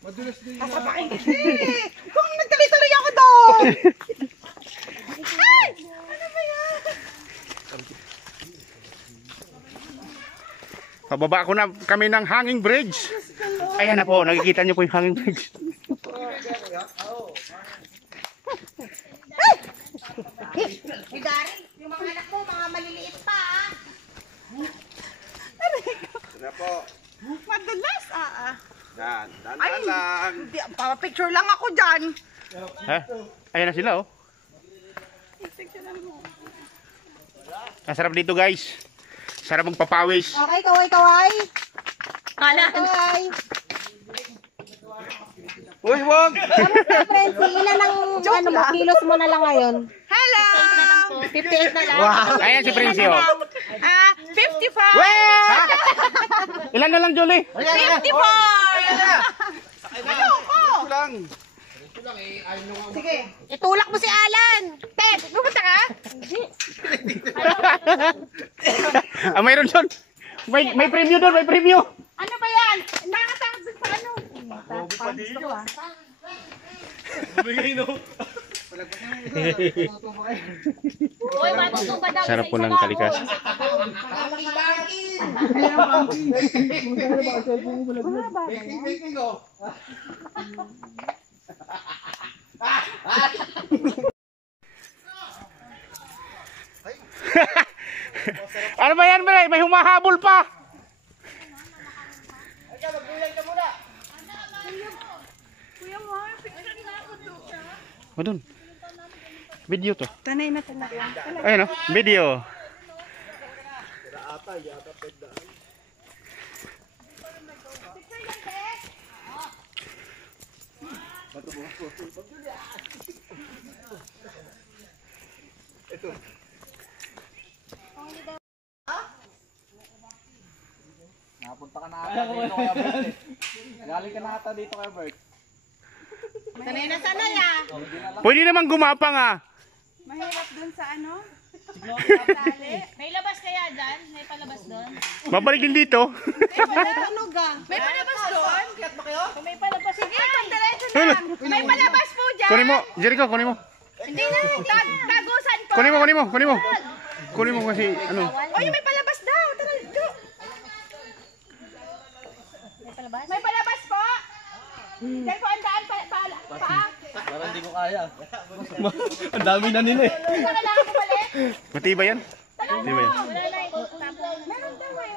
Madulas din yan. Sasapakin kasi. Kung nagtuloy-tuloy ako doon. Ay! Ano ba yan? Pababa ko na kami ng hanging bridge. Ayan na po, nakikita niyo po yung hanging bridge. Gary, yung mga anak mo, mga maliliit pa ah. Ano po? Madulas Yan, Ay, dandan lang. hindi, picture lang ako dyan. Ha? Ayan na sila oh. Ang sarap dito guys. Sarap magpapawis. Okay, kaway. Kaway. Uy, wag! Friends, ilan ang ano mo, kilos mo na lang ngayon? Hello! 58 na lang. Wow. Ayan si Prince oh. 55! Ha? Ilan na lang Julie? 54! Ito lang. Sige. Itulak mo si Alan. Ted, pupunta ka? Ah, mayroon doon. May preview doon, may preview. Ano ba yan? Nakatawag doon sa ano? Uy, matutong ka daw. Sarap po ng kalikas. Ano ba yan, Bre? May humahabol pa. O dun. Video to. Tanay na tanay. Ayun o, video. Napunta ka na ata dito kaya Bert. Galing ka na ata dito kaya Bert. Sanay na sanay ah. Pwede naman gumapang ah. Mahirap dun sa ano? May labas kaya dyan? May palabas doon? Babalik din dito. Ano ga? May palabas doon? Kung may palabas, Sige, diretso lang. May palabas po dyan. Kunin mo, Jericho, kunin mo. Hindi na, tagusan po. Kunin mo. Kunin mo kasi ano. Oy, may palabas daw. Tara, go. may palabas? May palabas po. Diyan po ang daan pa. Parang hindi ko kaya. Ang dami na nila eh. Kailangan ko balik. Matibay yan. Matibay yan. Wala na yung tapon. Meron daw eh.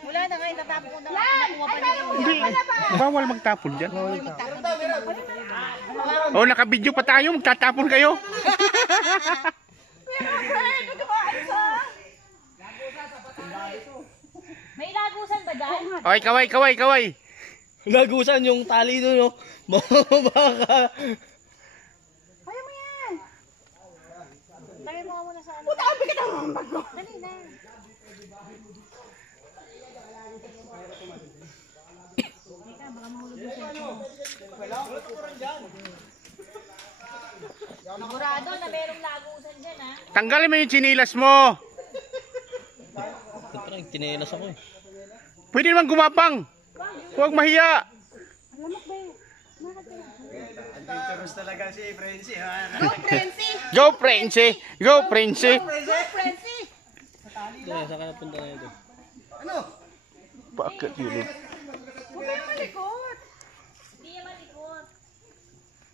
Wala na nga yung tatapon ko na. Yan! Ay, meron po yung palabas. Bawal magtapon dyan. Oh, nakabidyo pa tayo. Magtatapon kayo. May lagusan ba dyan? Okay, kaway. Nagusan yung tali doon, no? Baka. Kaya mo yan. Lagay mo ka muna sa ano. Puta, ang bigat ang bag ko. Dali na. Teka, baka mahulog yung cellphone. Sigurado na merong lagusan dyan ha. Tanggalin mo yung chinilas mo. Parang tinilas ako eh. Pwede naman gumapang. Huwag mahiya. Adventurous talaga si Frenzy, ha? Go, Prince. Go, Prince. Kaya saan ka napunta na ito? Bakit yun? Huwag kayong malikot. Hindi yan malikot.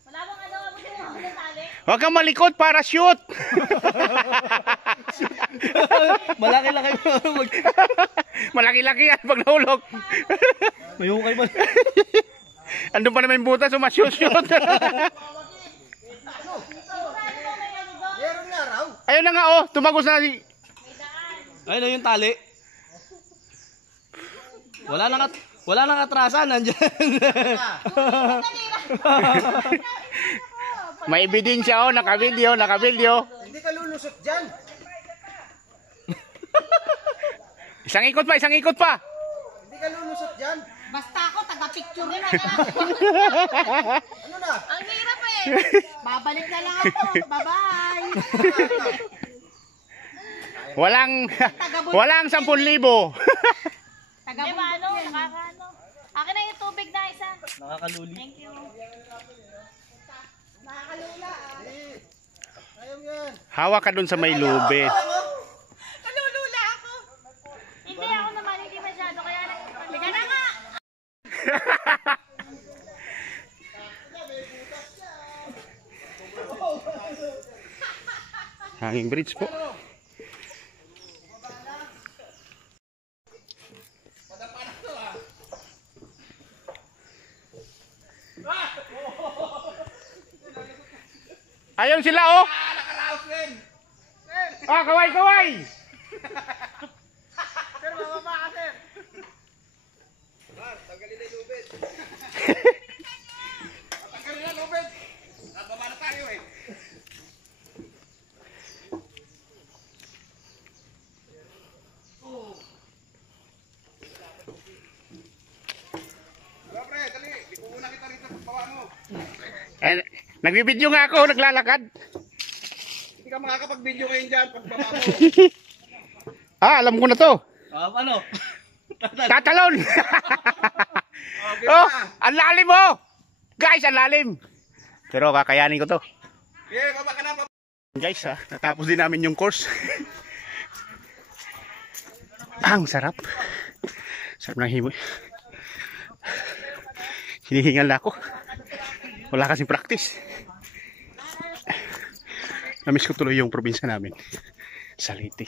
Wala bang ano ka mo ng tali? Huwag kang malikot para shoot. Malaki-laki mo. Malaki-laki yan pag nahulog. May hukay pa. Andun pa naman yung butas, sumashoot-shoot. Ayun na nga oh, tumagos na. Ayun na yung tali. Wala nang atrasan, nandiyan. May ebidensya oh, naka-video. Hindi ka lulusot dyan. Isang ikot pa. Hindi ka lulusot dyan. Basta ako, taga-picture na. Ano na? Ang hirap eh. Babalik na lang ako. Bye-bye. Walang 10,000. Taga-Bulacan Nakakaano. Akin na yung tubig na isa. Nakakaluli. Thank you. Nakakalula ah. Hawak ka dun sa may lubid. Nalulula ako. Hindi ako naman, hindi masyado. Kaya nagpapaligan na nga. Hanging bridge po. Ayun sila oh. Ah, kaway, kaway. Sir, mababa ka, sir. Tanggalin na yung lubid. Tanggalin na lubid. Nababa na tayo eh. Pre, dali. Di ko muna kita rito pagbawa mo. Eh, nagbibideo nga ako, naglalakad. Hindi ka makakapag-video ngayon dyan pagbawa mo. Ah, alam ko na to. Ano? Tatalon. Okay Oh, na. ang lalim mo. Guys, ang lalim. Pero kakayanin ko to. Okay, baba ka na. Guys, natapos din namin yung course. Ang sarap. Sarap ng himo. Hinihingal na ako. Wala kasing practice. Namiss ko tuloy yung probinsya namin. Saliti.